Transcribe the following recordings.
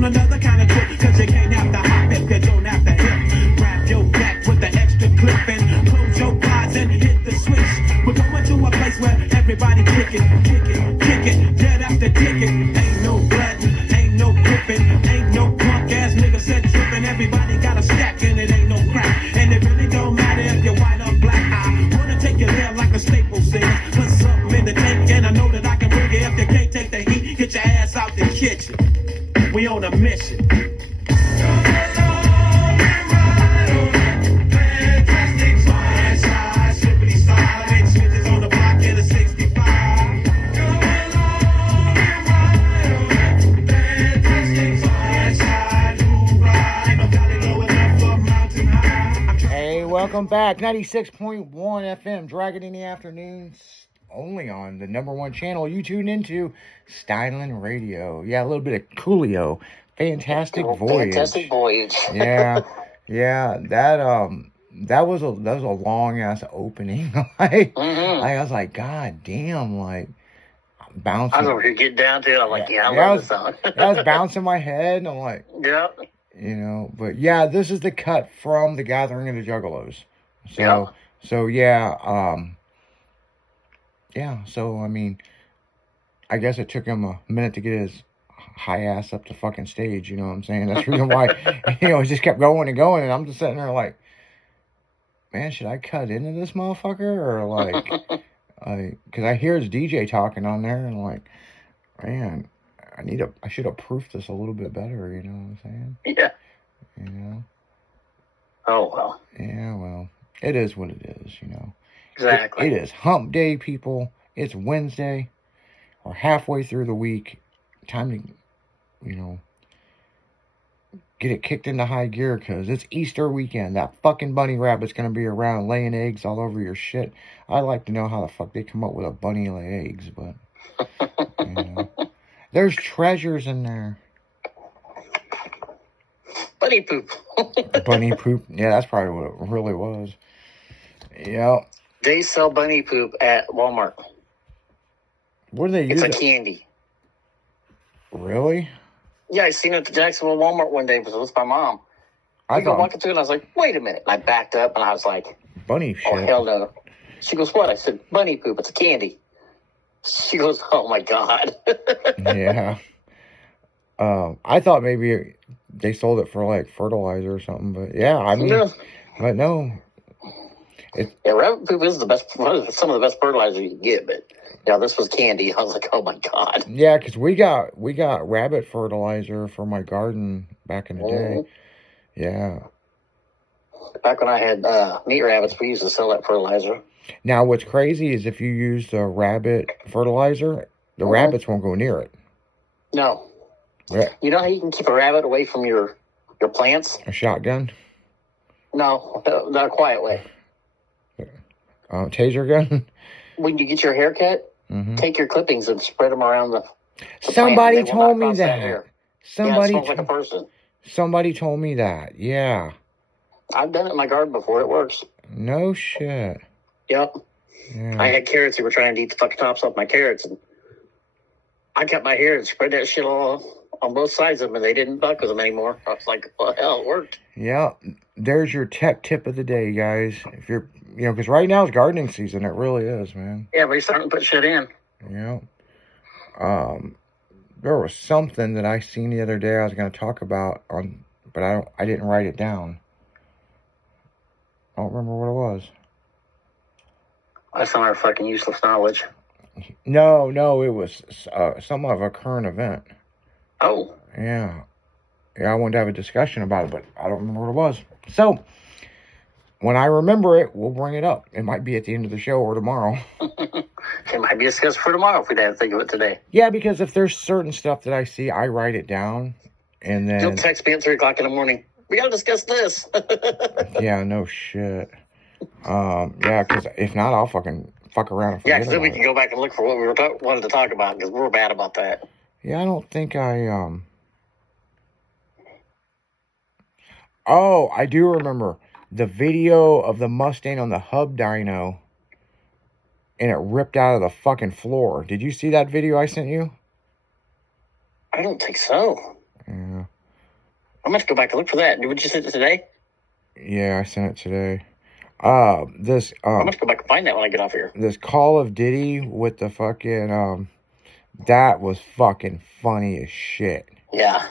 on another kind of trip, cause you can't have the hop if you don't have the hip. Grab your back with the extra clip and close your eyes and hit the switch. We're going to a place where everybody kick it, dead after ticket. Ain't no blood, ain't no gripping, ain't no punk ass nigga said tripping. Everybody got a stack and it ain't no crack. And it really don't matter if you're white or black. I wanna take you there like a staple says. Put something in the tank and I know that I can bring it. If you can't take the heat, get your ass out the kitchen. We on a mission. Welcome back, 96.1 FM, Dragon in the Afternoons, only on the #1 channel you tune into, Styling Radio. Yeah, a little bit of Coolio, Fantastic Voyage. Fantastic Voyage. Yeah, that was a long ass opening. Like, I was like, God damn, like bouncing. I was over here getting down to it. I'm like, I love this song. I was bouncing my head, and I'm like, yeah. You know, but yeah, this is the cut from The Gathering of the Juggalos. So, so I mean, I guess it took him a minute to get his high ass up the fucking stage, you know what I'm saying? That's the reason why, it just kept going and going, and I'm just sitting there like, man, should I cut into this motherfucker, or like, because I hear his DJ talking on there, and like, man, I should have proofed this a little bit better, you know what I'm saying? Yeah. You know? Oh, well. Yeah, well, it is what it is, you know? Exactly. It is hump day, people. It's Wednesday. We're halfway through the week. Time to, you know, get it kicked into high gear, because it's Easter weekend. That fucking bunny rabbit's going to be around laying eggs all over your shit. I'd like to know how the fuck they come up with a bunny lay eggs, but, you know. There's treasures in there. Bunny poop. Bunny poop. Yeah, that's probably what it really was. Yeah. They sell bunny poop at Walmart. What do they use? It's a candy. Really? Yeah, I seen it at the Jacksonville Walmart one day with my mom. I go walking through it, and I was like, wait a minute. And I backed up, and I was like, bunny shit. Oh, hell no. She goes, what? I said, bunny poop. It's a candy. She goes, oh my God. Yeah. I thought maybe they sold it for like fertilizer or something, but yeah, I mean, but no. Rabbit poop is some of the best fertilizer you can get, but yeah, this was candy. I was like, oh my God. Yeah, because we got rabbit fertilizer for my garden back in the day. Yeah. Back when I had meat rabbits, we used to sell that fertilizer. Now, what's crazy is if you use the rabbit fertilizer, the rabbits won't go near it. No. Yeah. You know how you can keep a rabbit away from your plants? A shotgun? No, not a quiet way. Taser gun? When you get your hair cut, take your clippings and spread them around the Somebody told me that. Somebody smells like a person. Somebody told me that. Yeah. I've done it in my garden before. It works. No shit. Yep. Yeah. I had carrots that were trying to eat the fucking tops off my carrots, and I cut my hair and spread that shit all on both sides of them, and they didn't buck with them anymore. I was like, well, hell, it worked. Yeah. There's your tech tip of the day, guys. If you're, you know, because right now is gardening season. It really is, man. Yeah, but you're starting to put shit in. Yeah. There was something that I seen the other day I was going to talk about but I didn't write it down. I don't remember what it was. That's some of our fucking useless knowledge. No, it was some of a current event. Oh. Yeah. Yeah, I wanted to have a discussion about it, but I don't remember what it was. So, when I remember it, we'll bring it up. It might be at the end of the show or tomorrow. It might be discussed for tomorrow if we didn't think of it today. Yeah, because if there's certain stuff that I see, I write it down, and then... You'll text me at 3 o'clock in the morning. We gotta discuss this. Yeah, no shit. Yeah, because if not, I'll fuck around and forget because then we can go back and look for what we wanted to talk about, because we're bad about that. Yeah, I don't think I, Oh, I do remember the video of the Mustang on the hub dyno, and it ripped out of the fucking floor. Did you see that video I sent you? I don't think so. Yeah. I'm going to go back and look for that. Did you send it today? Yeah, I sent it today. This I'm going to go back and find that when I get off here. This Call of Duty with the fucking that was fucking funny as shit. Yeah.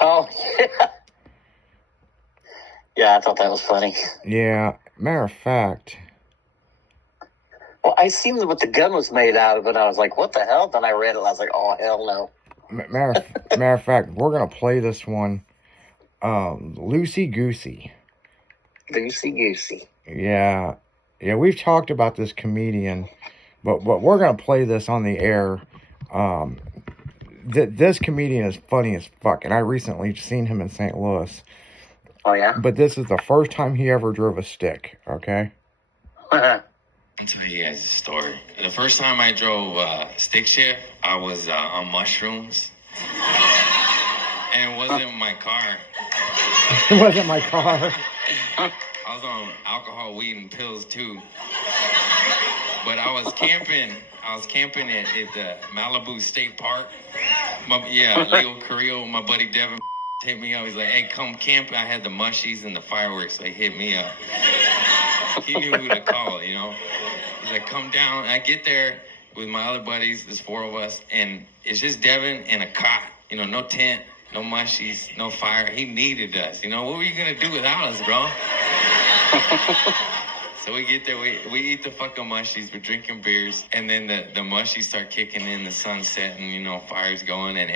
Oh, yeah. Yeah, I thought that was funny. Yeah, matter of fact. Well, I seen what the gun was made out of, and I was like, what the hell? Then I read it, and I was like, oh, hell no. Matter of fact, we're going to play this one. Loosey Goosey. Loosey Goosey. Yeah. Yeah, we've talked about this comedian, but we're going to play this on the air. This comedian is funny as fuck, and I recently seen him in St. Louis. Oh, yeah? But this is the first time he ever drove a stick, okay? I'll tell you guys a story. The first time I drove stick shift, I was on mushrooms. And it wasn't my car. It wasn't my car. I was on alcohol, weed, and pills, too. But I was camping. at the Malibu State Park. Leo Carrillo, my buddy Devin hit me up. He's like, hey, come camp. I had the mushies and the fireworks. Like, hit me up. He knew who to call, you know. He's like, come down. And I get there with my other buddies. There's 4 of us. And it's just Devin and a cot. You know, no tent, no mushies, no fire. He needed us. You know, what were you going to do without us, bro? So we get there, we eat the fucking mushies, we're drinking beers, and then the mushies start kicking in, the sun's setting, you know, fire's going, and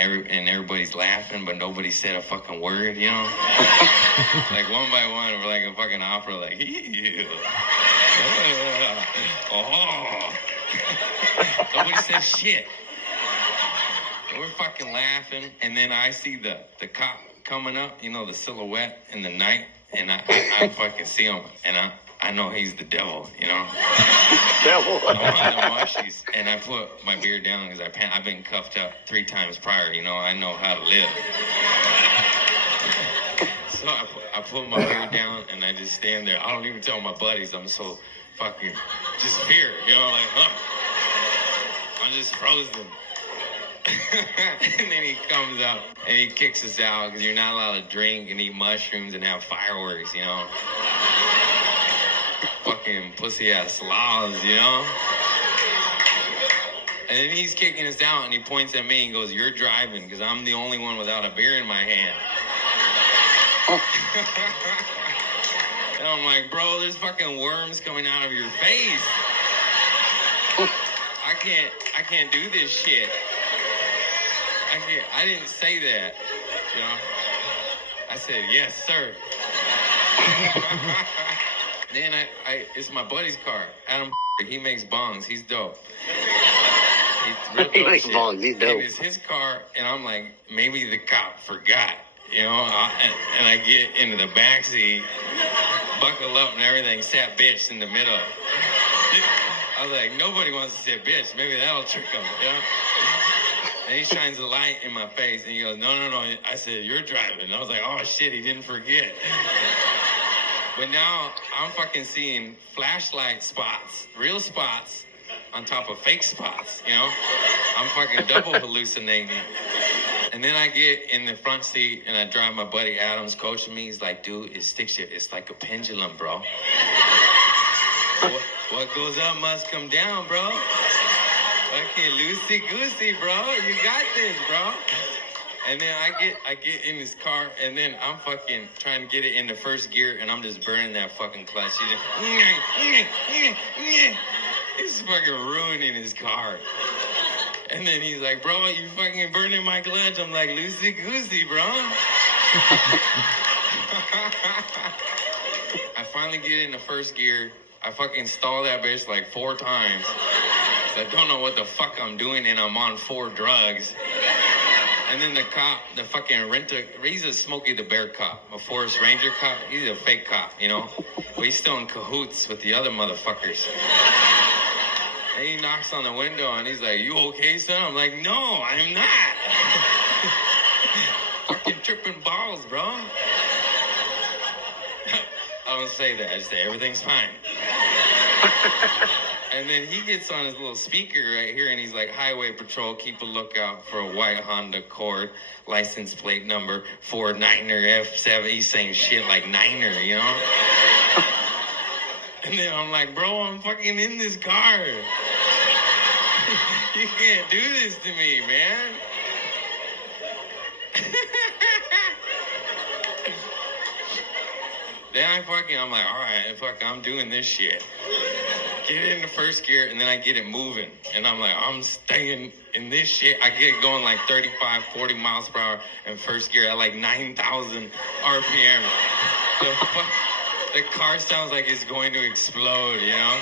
everybody's laughing, but nobody said a fucking word, you know? Like, one by one, we're like a fucking opera, like, oh. Nobody said shit. And we're fucking laughing, and then I see the cop coming up, you know, the silhouette in the night, and I fucking see him, and I know he's the devil, you know? Devil. I'm on the mushies, and I put my beer down because I've been cuffed up 3 times prior, you know? I know how to live. So I put my beer down, and I just stand there. I don't even tell my buddies. I'm so fucking just fear, you know? Like, I'm just frozen. And then he comes up, and he kicks us out because you're not allowed to drink and eat mushrooms and have fireworks, you know? Fucking pussy ass laws, you know? And then he's kicking us out, and he points at me and goes, you're driving, because I'm the only one without a beer in my hand. And I'm like, bro, there's fucking worms coming out of your face. I can't do this shit. I didn't say that, you know? I said, yes, sir. Then it's my buddy's car. Adam, he makes bongs. He's dope. He makes bongs. He's dope. And it's his car, and I'm like, maybe the cop forgot, you know? And I get into the backseat, buckle up and everything, sat bitch in the middle. I was like, nobody wants to sit bitch. Maybe that'll trick him, you know? And he shines a light in my face, and he goes, no. I said, you're driving. And I was like, oh, shit, he didn't forget. But now I'm fucking seeing flashlight spots, real spots, on top of fake spots, you know? I'm fucking double hallucinating. And then I get in the front seat, and I drive my buddy Adam's coaching me. He's like, dude, it's stick shift. It's like a pendulum, bro. What goes up must come down, bro. Fucking loosey-goosey, bro. You got this, bro. And then I get in this car, and then I'm fucking trying to get it into first gear, and I'm just burning that fucking clutch. He's fucking ruining his car. And then he's like, bro, you fucking burning my clutch. I'm like, loosey-goosey, bro. I finally get into first gear. I fucking stall that bitch like 4 times. I don't know what the fuck I'm doing, and I'm on 4 drugs. And then the cop, the fucking renter, he's a Smokey the Bear cop, a Forest Ranger cop. He's a fake cop, you know? But he's still in cahoots with the other motherfuckers. And he knocks on the window, and he's like, you okay, son? I'm like, no, I'm not. Fucking tripping balls, bro. I don't say that. I just say everything's fine. And then he gets on his little speaker right here, and he's like, "Highway Patrol, keep a lookout for a white Honda Accord, license plate number 49er F7." He's saying shit like Niner, you know? And then I'm like, "Bro, I'm fucking in this car. You can't do this to me, man." Then I'm like, all right, fuck, I'm doing this shit. Get it into first gear, and then I get it moving. And I'm like, I'm staying in this shit. I get it going like 35, 40 miles per hour in first gear at like 9,000 RPM. The car sounds like it's going to explode, you know?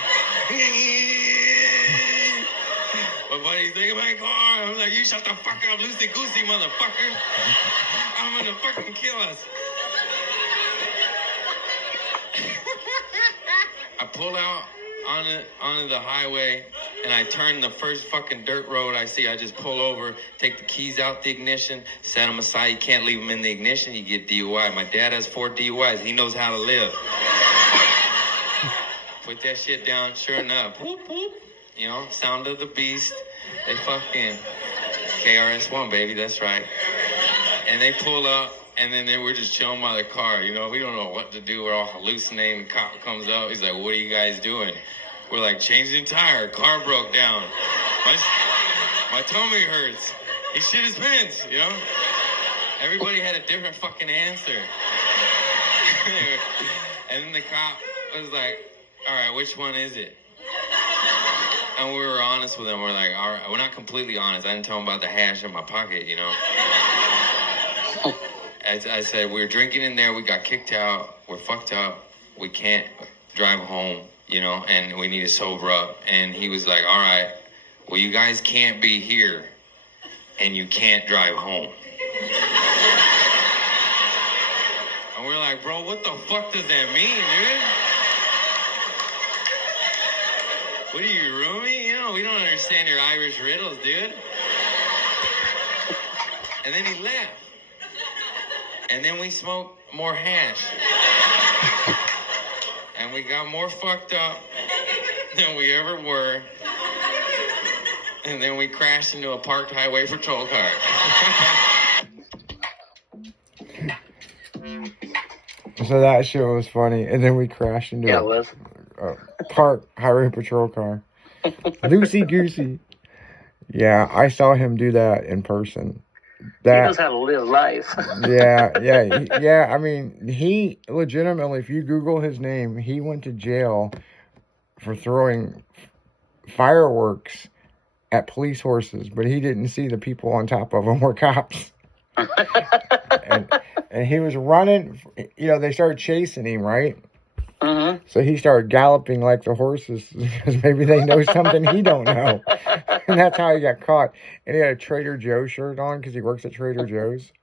My buddy's like, my car. I'm like, you shut the fuck up, loosey-goosey, motherfucker. I'm gonna fucking kill us. I pull out onto the highway, and I turn the first fucking dirt road I see. I just pull over, take the keys out the ignition, set them aside. You can't leave them in the ignition. You get DUI. My dad has 4 DUIs. He knows how to live. Put that shit down. Sure enough, whoop, whoop. You know, sound of the beast. They fucking KRS-One, baby. That's right. And they pull up. And then they were just chilling by the car. You know, we don't know what to do. We're all hallucinating. The cop comes up. He's like, what are you guys doing? We're like, changing tire. Car broke down. My tummy hurts. He shit his pants, you know? Everybody had a different fucking answer. And then the cop was like, all right, which one is it? And we were honest with him. We're like, all right, we're not completely honest. I didn't tell him about the hash in my pocket, you know? I said, we were drinking in there, we got kicked out, we're fucked up, we can't drive home, you know, and we need to sober up. And he was like, all right, well, you guys can't be here, and you can't drive home. And we're like, bro, what the fuck does that mean, dude? What are you, roomie? You know, we don't understand your Irish riddles, dude. And then he left. And then we smoked more hash. And we got more fucked up than we ever were. And then we crashed into a parked highway patrol car. So that shit was funny. And then we crashed into Yeah, it was. a parked highway patrol car. Loosey goosey. Yeah, I saw him do that in person. He knows how to live life. yeah. I mean, he legitimately, if you Google his name, he went to jail for throwing fireworks at police horses, but he didn't see the people on top of them were cops. and he was running. You know, they started chasing him, right? Mm-hmm. So he started galloping like the horses because maybe they know something he don't know. And that's how he got caught. And he had a Trader Joe's shirt on because he works at Trader Joe's.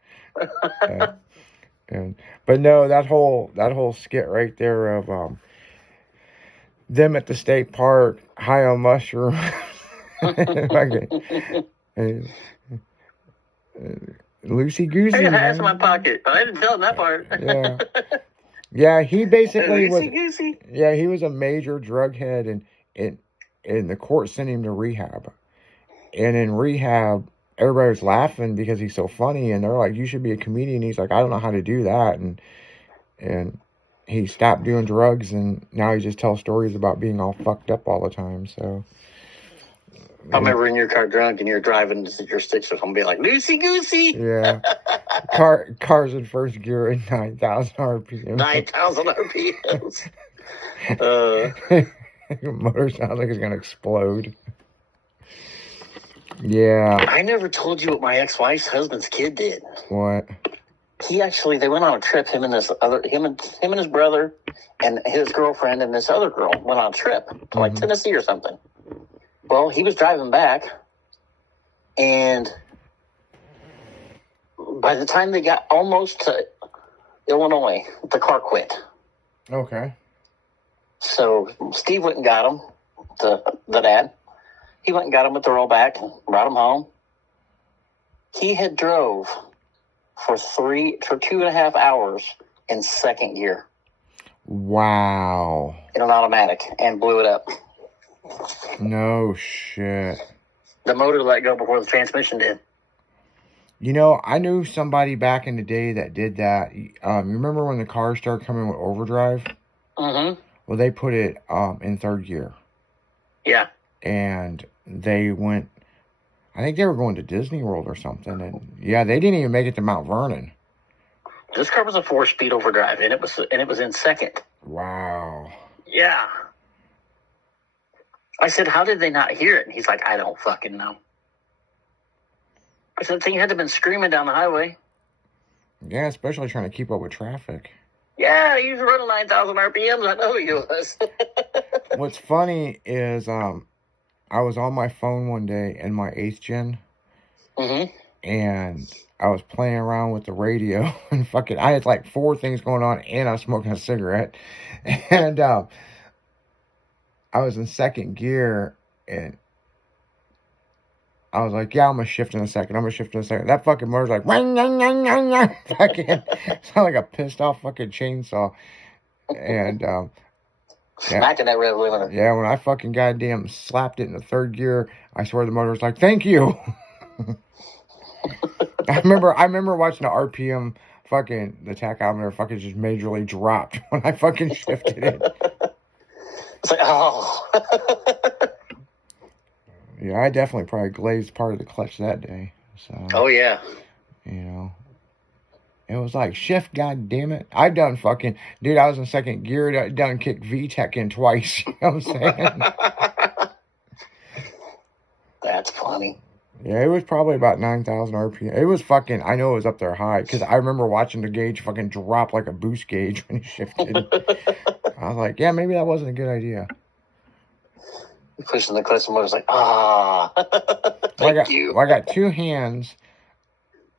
But no, that whole skit right there of them at the state park high on mushrooms. Loosey goosey. I got hash in my pocket. I didn't tell him that part. Yeah, he basically was. Goosey. Yeah, he was a major drug head, and the court sent him to rehab. And in rehab, everybody was laughing because he's so funny, and they're like, "You should be a comedian." He's like, "I don't know how to do that," and he stopped doing drugs, and now he just tells stories about being all fucked up all the time. So. If I'm ever in your car drunk and you're driving your sticks, I'm gonna be like, loosey goosey. Yeah. Cars in first gear at 9,000 RPM. 9,000 RPMs. Motor sounds like it's gonna explode. Yeah. I never told you what my ex-wife's husband's kid did. What? They went on a trip. Him and his brother, and his girlfriend and this other girl went on a trip to like Tennessee or something. Well, he was driving back, and by the time they got almost to Illinois, the car quit. Okay. So Steve went and got him, the dad. He went and got him with the rollback and brought him home. He had drove for 2.5 hours in second gear. Wow. In an automatic and blew it up. No shit. The motor let go before the transmission did. You know, I knew somebody back in the day that did that. You remember when the cars started coming with overdrive? Mm-hmm. Well, they put it in third gear. Yeah. And they went, I think they were going to Disney World or something. And yeah, they didn't even make it to Mount Vernon. This car was a 4-speed overdrive, and it was in second. Wow. Yeah. I said, how did they not hear it? And he's like, I don't fucking know. I said, the thing had to have been screaming down the highway. Yeah, especially trying to keep up with traffic. Yeah, he was running 9,000 RPMs. I know he was. What's funny is I was on my phone one day in my 8th gen. Mm-hmm. And I was playing around with the radio. And fucking, I had like 4 things going on. And I was smoking a cigarette. And I was in second gear. And I was like, yeah, I'm going to shift in a second. That fucking motor's like, fucking, sound like a pissed off fucking chainsaw. And, Smacking that rev limiter. yeah, when I fucking goddamn slapped it in the third gear, I swear the motor was like, thank you. I remember watching the RPM fucking, the tachometer fucking just majorly dropped when I fucking shifted it. It's like, oh. Yeah, I definitely probably glazed part of the clutch that day. So, Oh, yeah. you know, it was like, shift, god damn it. I done fucking, dude, I was in second gear, I done kicked VTEC in twice. You know what I'm saying? That's funny. Yeah, it was probably about 9,000 RPM. It was fucking, I know it was up there high, because I remember watching the gauge fucking drop like a boost gauge when he shifted. I was like, yeah, maybe that wasn't a good idea. Pushing the clutch, the motor's like, ah. Thank you. Well, I got 2 hands.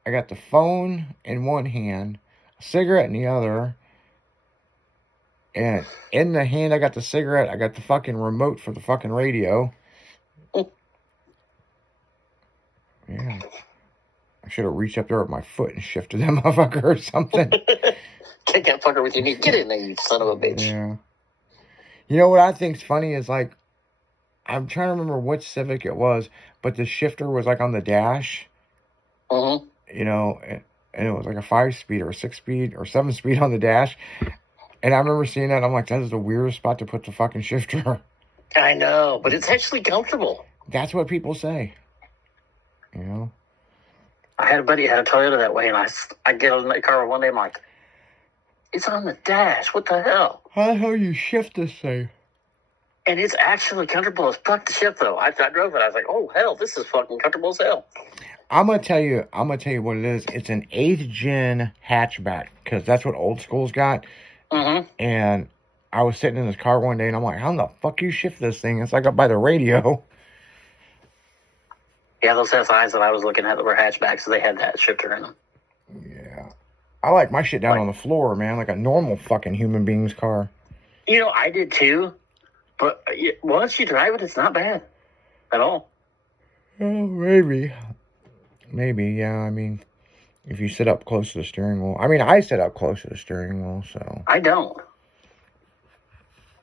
I got the phone in one hand, a cigarette in the other. And in the hand I got the cigarette, I got the fucking remote for the fucking radio. Yeah. I should have reached up there with my foot and shifted that motherfucker or something. Take that fucker with your knee. Get in there, you son of a bitch. Yeah. You know what I think's funny is like, I'm trying to remember which Civic it was, but the shifter was like on the dash. Mm-hmm. You know, and it was like a 5-speed or a 6-speed or 7-speed on the dash. And I remember seeing that. I'm like, that is the weirdest spot to put the fucking shifter. I know, but it's actually comfortable. That's what people say. You know? I had a buddy who had a Toyota that way, and I get in the car one day, I'm like, it's on the dash. What the hell? How the hell you shift this thing? And it's actually comfortable as fuck to shift, though. I drove it. I was like, oh, hell, this is fucking comfortable as hell. I'm gonna tell you what it is. It's an 8th gen hatchback, because that's what old school's got. Mm-hmm. And I was sitting in this car one day, and I'm like, how the fuck you shift this thing? It's like up by the radio. Yeah, those SIs that I was looking at that were hatchbacks, so they had that shifter in them. Yeah. I like my shit down on the floor, man, like a normal fucking human being's car. You know, I did too. But once you drive it, it's not bad at all. Oh, maybe. Maybe, yeah. I mean, if you sit up close to the steering wheel. I mean, I sit up close to the steering wheel, so. I don't.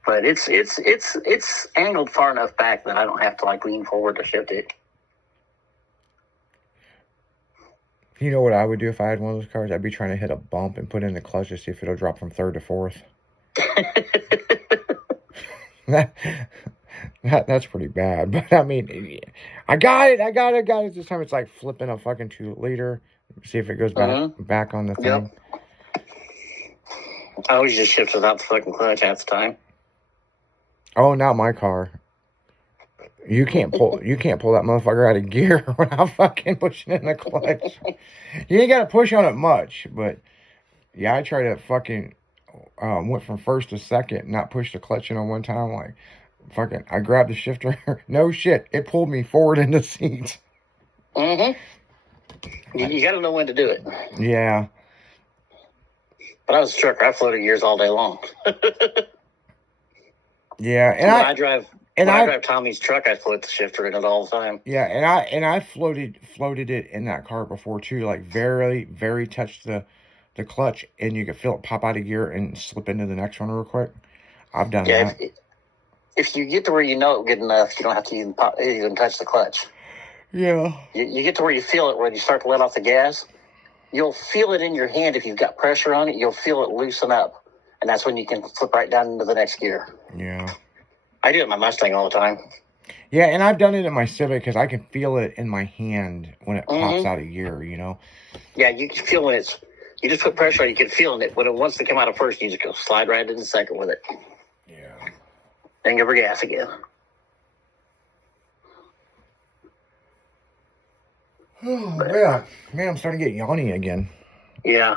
But it's angled far enough back that I don't have to like lean forward to shift it. You know what I would do if I had one of those cars? I'd be trying to hit a bump and put in the clutch to see if it'll drop from 3rd to 4th. That's pretty bad. But I mean, I got it. This time it's like flipping a fucking 2-liter. See if it goes back on the thing. Yep. I always just shift without the fucking clutch half the time. Oh, not my car. You can't pull that motherfucker out of gear without fucking pushing in the clutch. You ain't gotta push on it much, but yeah, I tried to fucking went from 1st to 2nd, not push the clutch in on one time. Like fucking, I grabbed the shifter. No shit, it pulled me forward in the seat. Mm-hmm. You gotta know when to do it. Yeah. But I was a trucker. I floated gears all day long. Yeah, and when I drive Tommy's truck, I float the shifter in it all the time. Yeah, and I floated it in that car before too. Like very, very touched the clutch, and you could feel it pop out of gear and slip into the next one real quick. I've done that. if you get to where you know it good enough, you don't have to even touch the clutch. Yeah. You get to where you feel it, where you start to let off the gas. You'll feel it in your hand if you've got pressure on it. You'll feel it loosen up, and that's when you can flip right down into the next gear. Yeah. I do it in my Mustang all the time. Yeah, and I've done it in my Civic because I can feel it in my hand when it pops out of gear, you know? Yeah, you can feel when you just put pressure on it, you can feel it. When it wants to come out of first, you just go slide right into second with it. Yeah. Then give her gas again. Oh, yeah. Man, I'm starting to get yawny again. Yeah.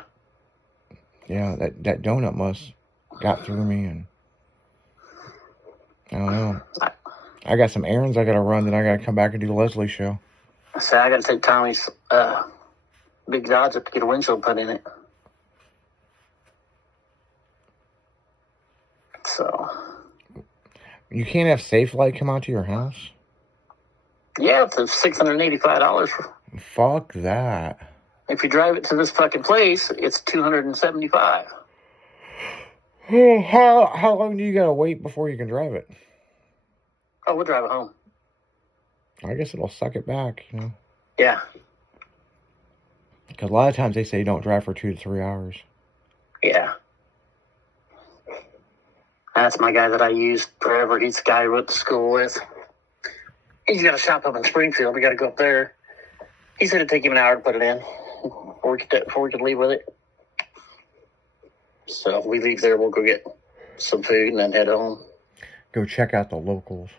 Yeah, that donut must got through me, and I don't know. I got some errands I got to run, then I got to come back and do the Leslie show. So I got to take Tommy's big Dodge up to get a windshield put in it. So. You can't have Safe Light come out to your house? Yeah, it's $685. Fuck that. If you drive it to this fucking place, it's $275. How long do you gotta wait before you can drive it? Oh, we'll drive it home. I guess it'll suck it back, you know? Yeah. Because a lot of times they say don't drive for 2 to 3 hours. Yeah. That's my guy that I used forever. He's the guy I went to school with. He's got a shop up in Springfield. We got to go up there. He said it'd take him an hour to put it in before we could leave with it. So if we leave there, we'll go get some food and then head home. Go check out the locals.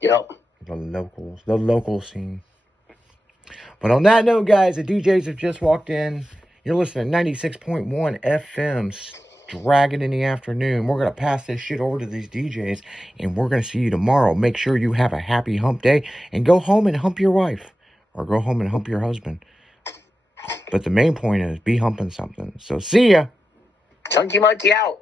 Yep. The local scene. But on that note, guys, the DJs have just walked in. You're listening to 96.1 FM, Dragon in the afternoon. We're going to pass this shit over to these DJs, and we're going to see you tomorrow. Make sure you have a happy hump day, and go home and hump your wife, or go home and hump your husband. But the main point is be humping something. So see ya. Chunky Monkey out.